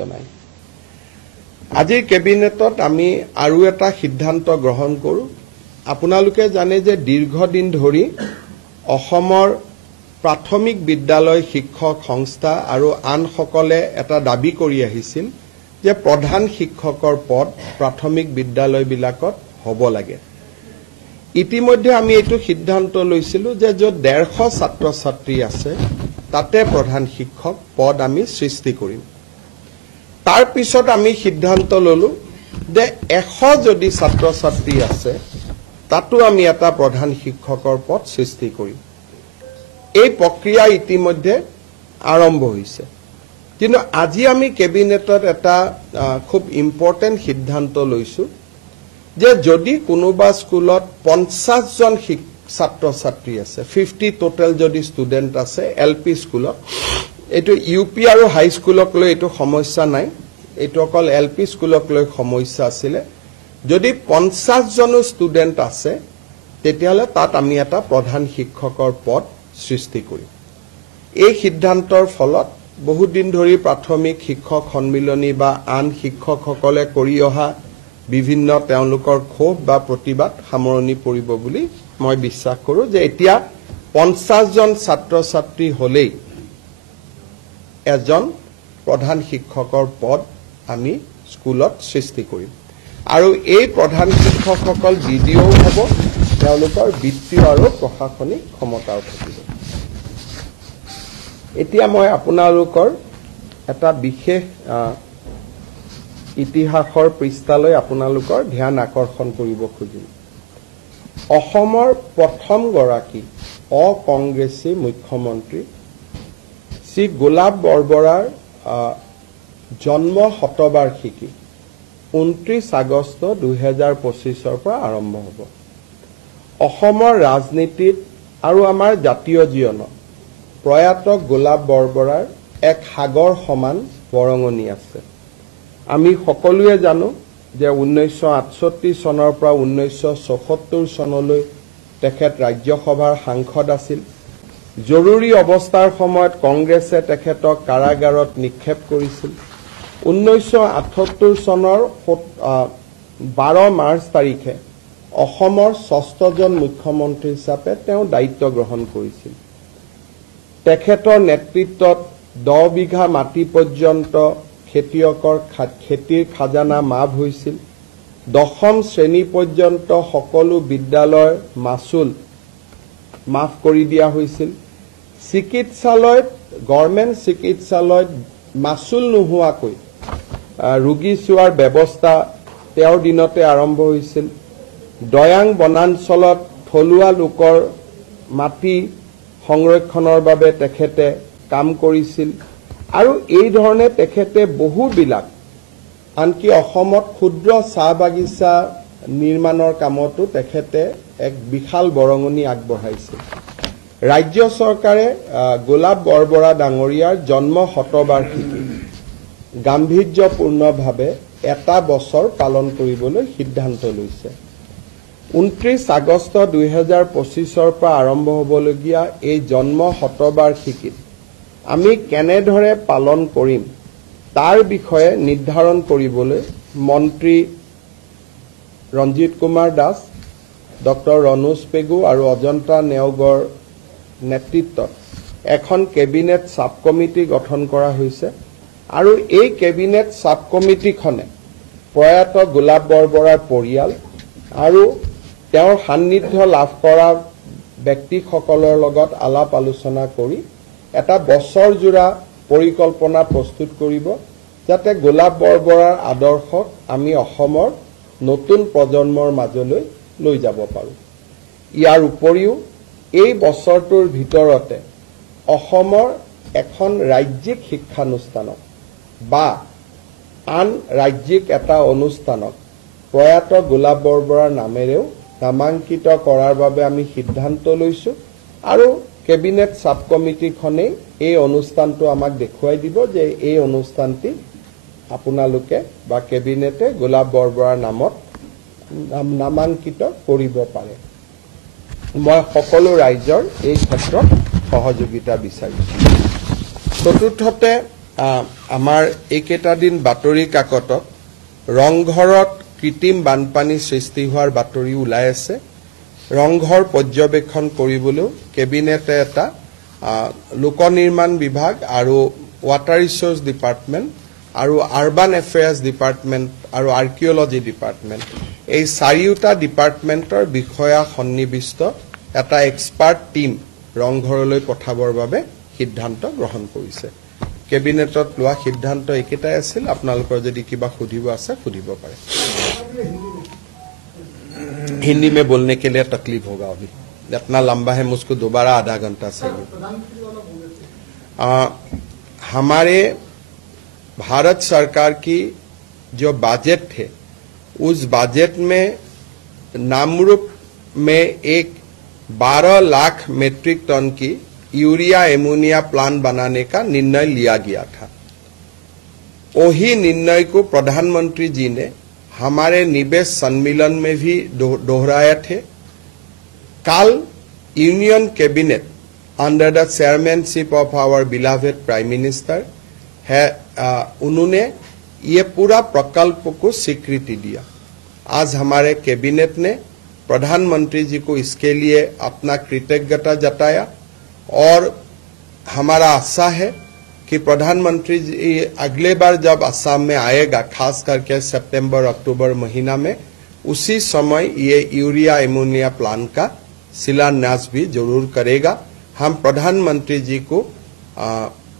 নাই আজি কেবিনেটত আমি আৰু এটা সিদ্ধান্ত গ্ৰহণ কৰো আপোনালোকে জানে যে দীৰ্ঘদিন ধৰি অসমৰ প্ৰাথমিক বিদ্যালয় শিক্ষক সংস্থা আৰু আন সকলে এটা দাবী কৰি আহিছিল যে প্ৰধান শিক্ষকৰ পদ প্ৰাথমিক বিদ্যালয় বিলাকত হ'ব লাগে ইতিমধ্যে আমি এটো সিদ্ধান্ত লৈছিলো যে যত 150 ছাত্ৰ ছাত্ৰী আছে তাতে প্ৰধান শিক্ষক পদ আমি সৃষ্টি কৰিম তাৰ পিছত আমি সিদ্ধান্ত ললো যে 100 যদি ছাত্ৰ ছাত্ৰী আছে তাতো আমি এটা প্ৰধান শিক্ষকৰ পদ সৃষ্টি কৰিম এই প্ৰক্ৰিয়া ইতিমধ্যে আৰম্ভ হৈছে কিন্তু আজি আমি কেবিনেটত এটা খুব ইম্পৰ্টেন্ট সিদ্ধান্ত লৈছো যে যদি কোনোবা স্কুলত 50 জন ছাত্ৰ ছাত্ৰী আছে 50 টোটাল যদি ষ্টুডেন্ট আছে এলপি স্কুলত এটো ইউপি আৰু হাই স্কুলক লৈ এটো সমস্যা নাই এটো অকল এলপি স্কুলক লৈ সমস্যা আছিল যদি 50 জন ষ্টুডেন্ট আছে তেতিয়ালে তাত আমি এটা প্ৰধান শিক্ষকৰ পদ সৃষ্টি কৰিম এই সিদ্ধান্তৰ ফলত বহু দিন ধৰি প্ৰাথমিক শিক্ষক সন্মিলনী বা আন শিক্ষকসকলে কৰি অহা বিভিন্ন তেওঁলোকৰ ক্ষোভ বা প্ৰতিবাদ সামৰণি পৰিব বুলি মই বিশ্বাস কৰো যে এতিয়া 50 জন ছাত্ৰ ছাত্ৰী হলেই এজন প্ৰধান শিক্ষকৰ পদ আমি স্কুলত সৃষ্টি কৰিম আৰু এই প্ৰধান শিক্ষকসকল ডিডিও হ'ব তেওঁলোকৰ বিত্তীয় আৰু প্ৰশাসনিক ক্ষমতাও থাকিব এতিয়া মই আপোনালোকৰ এটা বিশেষ ইতিহাসৰ পৃষ্ঠালৈ আপোনালোকৰ ধ্যান আকৰ্ষণ কৰিব খুজিম অসমৰ প্ৰথম গৰাকী অকংগ্ৰেছী মুখ্যমন্ত্ৰী শ্ৰী গোলাপ বৰবৰাৰ জন্ম শতবাৰ্ষিকী 29 আগষ্ট 2025 পৰা আৰম্ভ হ'ব অসমৰ ৰাজনীতিত আৰু আমাৰ জাতীয় জীৱনত প্ৰয়াত গোলাপ বৰবৰাৰ এক সাগৰ সমান বৰঙনি আছে আমি সকলোৱে জানো যে 1968 চনৰ পৰা 1974 চনলৈ তেখেত ৰাজ্যসভাৰ সাংসদ আছিল জৰুৰী অৱস্থাৰ সময়ত কংগ্ৰেছে তেখেতক কাৰাগাৰত নিক্ষেপ কৰিছিল 1978 চনৰ 12 মাৰ্চ তাৰিখে অসমৰ 6জন মুখ্যমন্ত্ৰী হিচাপে তেওঁ দায়িত্ব গ্ৰহণ কৰিছিল তেখেতৰ নেতৃত্বত 10 বিঘা মাটি পৰ্যন্ত খেতিয়কৰ খেতিৰ খাজানা মাফ হৈছিল দশম শ্ৰেণী পৰ্যন্ত সকলো বিদ্যালয়ৰ মাচুল মাফ কৰি দিয়া হৈছিল চিকিৎসালয়ত গভৰ্ণমেণ্ট চিকিৎসালয়ত মাচুল নোহোৱাকৈ ৰোগী চোৱাৰ ব্যৱস্থা তেওঁৰ দিনতে আৰম্ভ হৈছিল দয়াং বনাঞ্চলত থলুৱা লোকৰ মাটি সংৰক্ষণৰ বাবে তেখেতে কাম কৰিছিল আৰু এই ধৰণে তেখেতে বহুবিলাক আনকি অসমত ক্ষুদ্ৰ চাহ বাগিচা নিৰ্মাণৰ কামতো তেখেতে এক বিশাল বৰঙনি আগবঢ়াইছিল ৰাজ্য চৰকাৰে গোলাপ বৰবৰা ডাঙৰীয়াৰ জন্ম শতবাৰ্ষিকী গাম্ভীৰ্যপূৰ্ণভাৱে এটা বছৰ পালন কৰিবলৈ সিদ্ধান্ত লৈছে 29 আগষ্ট 2025 পৰা আৰম্ভ হ'বলগীয়া এই জন্ম শতবাৰ্ষিকীত আমি কেনেদৰে পালন কৰিম তাৰ বিষয়ে নিৰ্ধাৰণ কৰিবলৈ মন্ত্ৰী ৰঞ্জিত কুমাৰ দাস ডক্টৰ ৰনোজ পেগু আৰু অজন্তা নেওগৰ নেতৃত্বত এখন কেবিনেট সাব কমিটি গঠন কৰা হৈছে আৰু এই কেবিনেট সাব কমিটিখনে প্ৰয়াত গোলাপ বৰবৰাৰ পৰিয়াল আৰু তেওঁৰ সান্নিধ্য লাভ কৰা ব্যক্তিসকলৰ লগত আলাপ আলোচনা কৰি এটা বছৰজোৰা পৰিকল্পনা প্ৰস্তুত কৰিব যাতে গোলাপ বৰবৰাৰ আদৰ্শক আমি অসমৰ নতুন প্ৰজন্মৰ মাজলৈ লৈ যাব পাৰো ইয়াৰ উপৰিও এই বছৰটোৰ ভিতৰতে অসমৰ এখন ৰাজ্যিক শিক্ষানুষ্ঠানক বা আন ৰাজ্যিক এটা অনুষ্ঠানক প্ৰয়াত গোলাপ বৰবৰাৰ নামেৰেও নামাঙ্কিত কৰাৰ বাবে আমি সিদ্ধান্ত লৈছো আৰু কেবিনেট সাব কমিটিখনে এই অনুষ্ঠানটো আমাক দেখুৱাই দিব যে এই অনুষ্ঠানটি আপোনালোকে বা কেবিনেটে গোলাপ বৰবৰাৰ নামত নামাঙ্কিত কৰিব পাৰে মই সকলো ৰাজ্যৰ এই ক্ষেত্ৰত সহযোগিতা বিচাৰিছো চতুৰ্থতে আমাৰ এইকেইটা দিন বাতৰি কাকতত ৰংঘৰত কৃত্ৰিম বানপানী সৃষ্টি হোৱাৰ বাতৰি ওলাই আছে। ৰংঘৰ পৰ্যবেক্ষণ কৰিবলৈ কেবিনেটে এটা লোক নিৰ্মাণ বিভাগ আৰু ৱাটাৰ ৰিচোৰ্চ ডিপাৰ্টমেণ্ট আৰু আৰবান এফেয়াৰ্ছ ডিপাৰ্টমেণ্ট আৰু আৰ্কিঅলজি ডিপাৰ্টমেণ্ট এই চাৰিওটা ডিপাৰ্টমেণ্টৰ বিষয়া সন্নিৱিষ্ট এটা এক্সপাৰ্ট টিম ৰংঘৰলৈ পঠাবৰ বাবে সিদ্ধান্ত গ্ৰহণ কৰিছে। কেবিনেটত লোৱা সিদ্ধান্ত একেটাই আছিল। আপোনালোকৰ যদি কিবা সুধিব আছে সুধিব পাৰে। हिंदी में बोलने के लिए तकलीफ होगा अभी, इतना लंबा है, मुझको दोबारा आधा घंटा चाहिए। हमारे भारत सरकार की जो बजट थे उस बजट में नामरूप में एक 12 लाख मेट्रिक टन की यूरिया एमोनिया प्लांट बनाने का निर्णय लिया गया था। वही निर्णय को प्रधानमंत्री जी ने हमारे निवेश सम्मेलन में भी दोहराए थे। कल union cabinet under the chairmanship of our beloved prime minister है, उन्होंने ये पूरा प्रकल्प को स्वीकृति दिया। आज हमारे कैबिनेट ने प्रधानमंत्री जी को इसके लिए अपना कृतज्ञता जताया और हमारा आशा है कि प्रधानमंत्री जी अगले बार जब असम में आएगा, खास करके सितंबर अक्टूबर महीना में, उसी समय ये यूरिया एमोनिया प्लांट का शिलान्यास भी जरूर करेगा। हम प्रधानमंत्री जी को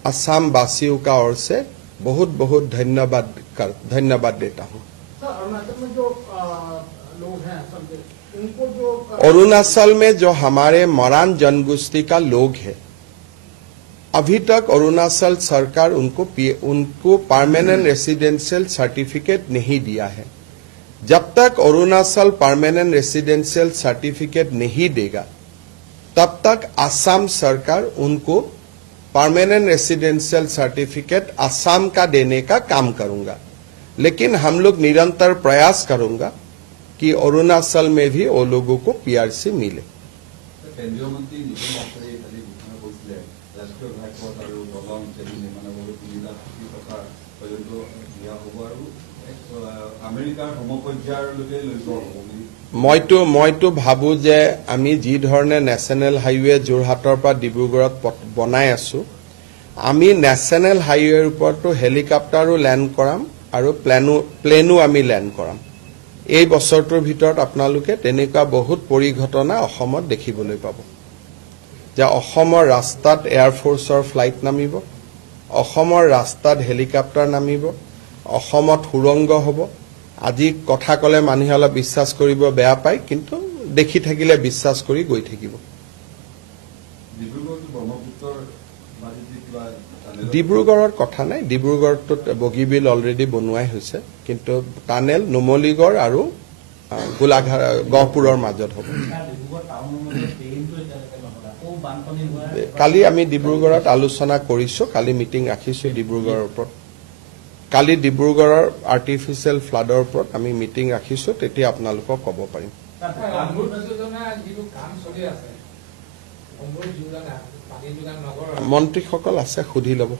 असम वासियों का ओर से बहुत बहुत धन्यवाद देता हूँ। अरुणाचल में जो हमारे मरान जनगोष्ठी का लोग है, अभी तक अरुणाचल सरकार उनको परमानेंट रेसिडेंशियल सर्टिफिकेट नहीं दिया है। जब तक अरुणाचल परमानेंट रेसिडेंशियल सर्टिफिकेट नहीं देगा तब तक असम सरकार उनको परमानेंट रेसिडेंशियल सर्टिफिकेट असम का देने का काम करूंगा। लेकिन हम लोग निरंतर प्रयास करूंगा कि अरुणाचल में भी वो लोगों को पीआरसी मिले। केंद्रीय मंत्री नितिन गडकरी राष्ट्रीय घाटपथ और दलং इत्यादि निर्माण আমেৰিকাৰ সমপৰ্যায়লৈকে লৈ যোৱা হ'ব। মইতো ভাবো যে আমি যি ধৰণে নেশ্যনেল হাইৱে যোৰহাটৰ পৰা ডিব্ৰুগড়ত বনাই আছো, আমি নেশ্যনেল হাইৱেৰ ওপৰতো হেলিকপ্টাৰো লেণ্ড কৰাম আৰু প্লেনো আমি লেণ্ড কৰাম। এই বছৰটোৰ ভিতৰত আপোনালোকে তেনেকুৱা বহুত পৰিঘটনা অসমত দেখিবলৈ পাব, যে অসমৰ ৰাস্তাত এয়াৰফোৰ্চৰ ফ্লাইট নামিব, অসমৰ ৰাস্তাত হেলিকপ্টাৰ নামিব, অসমত সুৰংগ হ'ব। আজি কথা কলে মানুহে অলপ বিশ্বাস কৰিব বেয়া পায়, কিন্তু দেখি থাকিলে বিশ্বাস কৰি গৈ থাকিব। ডিব্ৰুগড়ৰ কথা নাই, ডিব্ৰুগড়ত বগীবিল অলৰেডি বনোৱাই হৈছে, কিন্তু টানেল নুমলীগড় আৰু গোলাঘাট গহপুৰৰ মাজত হ'ব। কালি আমি ডিব্ৰুগড়ত আলোচনা কৰিছো, কালি মিটিং ৰাখিছো ডিব্ৰুগড়ৰ ওপৰত। কালি ডিব্ৰুগড়ৰ আৰ্টিফিচিয়েল ফ্লাডৰ ওপৰত আমি মিটিং ৰাখিছো, তেতিয়া আপোনালোকক ক'ব পাৰিম। মন্ত্ৰীসকল আছে, সুধি ল'ব,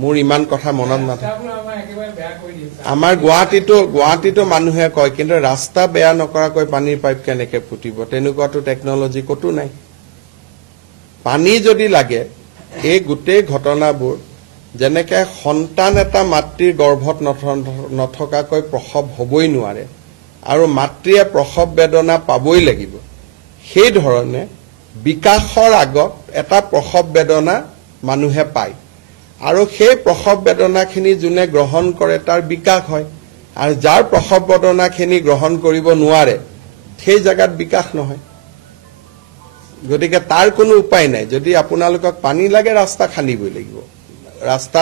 মোৰ ইমান কথা মনত নাথাকে। আমাৰ গুৱাহাটীতো মানুহে কয়, কিন্তু ৰাস্তা বেয়া নকৰাকৈ পানীৰ পাইপ কেনেকে ফুটিব, তেনেকুৱাতো টেকনলজি ক'তো নাই। পানী যদি লাগে, এই গোটেই ঘটনাবোৰ যেনেকে সন্তান এটা মাতৃৰ গৰ্ভত নথকাকৈ প্ৰসৱ হ'বই নোৱাৰে আৰু মাতৃয়ে প্ৰসৱ বেদনা পাবই লাগিব, সেই ধৰণে বিকাশৰ আগত এটা প্ৰসৱ বেদনা মানুহে পায়, আৰু সেই প্ৰসৱ বেদনাখিনি যোনে গ্ৰহণ কৰে তাৰ বিকাশ হয়, আৰু যাৰ প্ৰসৱ বেদনাখিনি গ্ৰহণ কৰিব নোৱাৰে সেই জাগাত বিকাশ নহয়। গতিকে তাৰ কোনো উপায় নাই। যদি আপোনালোকক পানী লাগে, ৰাস্তা খান্দিবই লাগিব। ৰাস্তা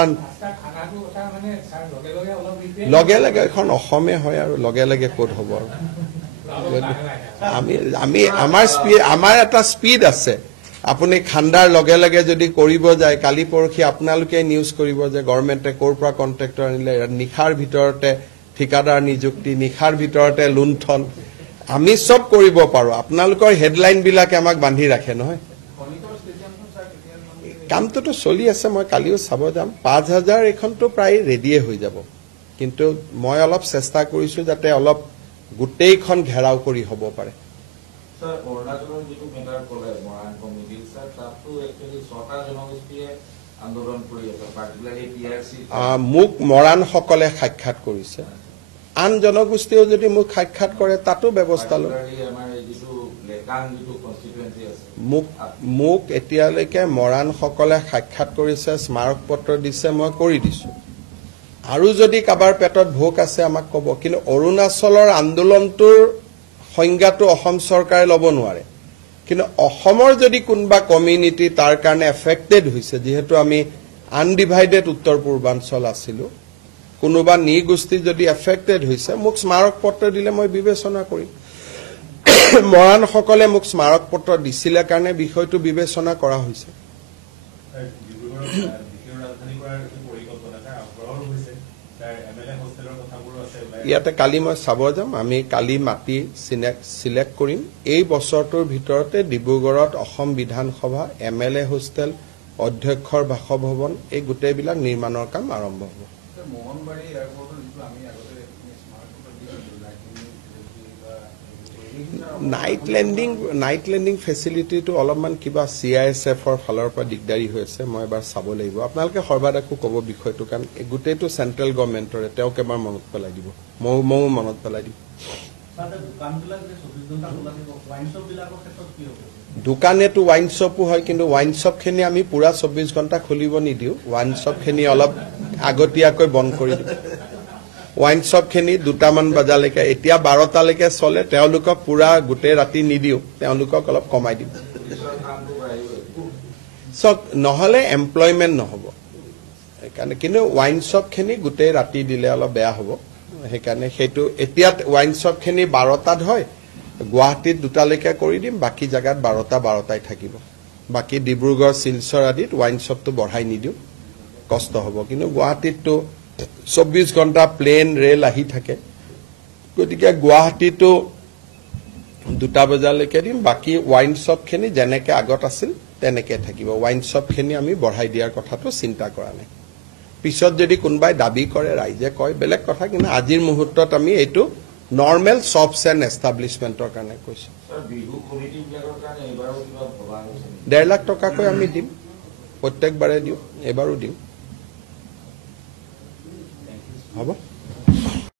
লগে লগে এখন অসমে হয়, আৰু লগে লগে ক'ত হ'ব। আৰু আমাৰ এটা স্পীড আছে। আপুনি খান্দাৰ লগে লগে যদি কৰিব যায়, কালি পৰহি আপোনালোকে নিউজ কৰিব যে গভৰ্ণমেণ্টে ক'ৰ পৰা কণ্ট্ৰেক্টৰ আনিলে, নিশাৰ ভিতৰতে ঠিকাদাৰ নিযুক্তি, নিশাৰ ভিতৰতে লুণ্ঠন। আমি চব কৰিব পাৰো, আপোনালোকৰ হেডলাইন বিলাকে আমাক বান্ধি ৰাখে নহয়। কামটোতো চলি আছে, মই কালিও চাব যাম। 5,000 এইখনতো প্ৰায় ৰেডিয়ে হৈ যাব, কিন্তু মই অলপ চেষ্টা কৰিছোঁ যাতে অলপ গোটেইখন ঘেৰাও কৰি হ'ব পাৰে। স্যাৰ অৰুণাচলৰ যিটো মেটাৰ ক'লে মৰাণ কমিটি স্যাৰ তাতো একচুৱেলি 6টা জনগোষ্ঠীয়ে আন্দোলন কৰি আছে, পাৰ্টিকুলাৰলি টিআৰচি। মোক মৰাণসকলে সাক্ষাৎ কৰিছে, আন জনগোষ্ঠীয়েও যদি মোক সাক্ষাৎ কৰে তাতো ব্যৱস্থা লম। আমাৰ যিটো লেকান যিটো কনষ্টিটুৱেঞ্চি আছে, মোক এতিয়ালৈকে মৰাণসকলে সাক্ষাৎ কৰিছে, স্মাৰক পত্ৰ দিছে, মই কৰি দিছোঁ। আৰু যদি কাৰোবাৰ পেটত ভোক আছে আমাক ক'ব, কিন্তু অৰুণাচলৰ আন্দোলনটোৰ সংজ্ঞাটো অসম চৰকাৰে ল'ব নোৱাৰে। কিন্তু অসমৰ যদি কোনোবা কমিউনিটি তাৰ কাৰণে এফেক্টেড হৈছে, যিহেতু আমি আনডিভাইডেড উত্তৰ পূৰ্বাঞ্চল আছিলোঁ, কোনোবা নৃগোষ্ঠী যদি এফেক্টেড হৈছে মোক স্মাৰক পত্ৰ দিলে মই বিবেচনা কৰিম। মৰাণসকলে মোক স্মাৰক পত্ৰ দিছিলে কাৰণে বিষয়টো বিবেচনা কৰা হৈছে। ইয়াতে কালি মই চাব যাম, আমি কালি মাটি চিলেক্ট কৰিম। এই বছৰটোৰ ভিতৰতে ডিব্ৰুগড়ত অসম বিধানসভা, MLA হোষ্টেল, অধ্যক্ষৰ বাসভৱন, এই গোটেইবিলাক নিৰ্মাণৰ কাম আৰম্ভ হ'ব। মোহনবাৰী এয়াৰপৰ্টৰ যিটো আমি আগতে স্মাৰক পত্ৰ দিছিলোঁ, নাইট লেণ্ডিং ফেচিলিটিটো অলপমান কিবা CISFৰ ফালৰ পৰা দিগদাৰী হৈ আছে, মই এবাৰ চাব লাগিব। আপোনালোকে সৰ্বাধিকো ক'ব বিষয়টো, কাৰণ গোটেইটো চেণ্ট্ৰেল গভৰ্ণমেণ্টৰে, তেওঁক এবাৰ মনত পেলাই দিব, ময়ো মনত পেলাই দিম। দোকানেতো ৱাইন শ্বপো হয়, কিন্তু ৱাইন শ্বপখিনি আমি পুৰা 24 ঘণ্টা খুলিব নিদিওঁ। ৱাইন শ্বপখিনি অলপ আগতীয়াকৈ বন্ধ কৰি দিওঁ। ৱাইন শ্বপখিনি 2টামান বজালৈকে, এতিয়া 12টালৈকে চলে, তেওঁলোকক পুৰা গোটেই ৰাতি নিদিওঁ, তেওঁলোকক অলপ কমাই দিম। চক নহ'লে এমপ্লয়মেণ্ট নহ'ব, সেইকাৰণে। কিন্তু ৱাইন শ্বপখিনি গোটেই ৰাতি দিলে অলপ বেয়া হ'ব, সেইকাৰণে সেইটো এতিয়া ৱাইন শ্বপখিনি 12টাত হয়, গুৱাহাটীত 2টালৈকে কৰি দিম, বাকী জেগাত 12টাই থাকিব। বাকী ডিব্ৰুগড়, শিলচৰ আদিত ৱাইন শ্বপটো বঢ়াই নিদিওঁ, কষ্ট হ'ব। কিন্তু গুৱাহাটীততো 24 ঘণ্টা প্লেন ৰেল আহি থাকে, গতিকে গুৱাহাটীতো 2টা বজালৈকে দিম। বাকী ৱাইন শ্বপখিনি যেনেকৈ আগত আছিল তেনেকৈ থাকিব। ৱাইন শ্বপখিনি আমি বঢ়াই দিয়াৰ কথাটো চিন্তা কৰা নাই। পিছত যদি কোনোবাই দাবী কৰে, ৰাইজে কয়, বেলেগ কথা, কিন্তু আজিৰ মুহূৰ্তত আমি এইটো নৰ্মেল শ্বপছ এণ্ড এষ্টাব্লিছমেণ্টৰ কাৰণে কৈছোঁ। 1.5 লাখ টকাকৈ আমি দিম, প্ৰত্যেকবাৰে দিওঁ, এইবাৰো দিম। হ'ব।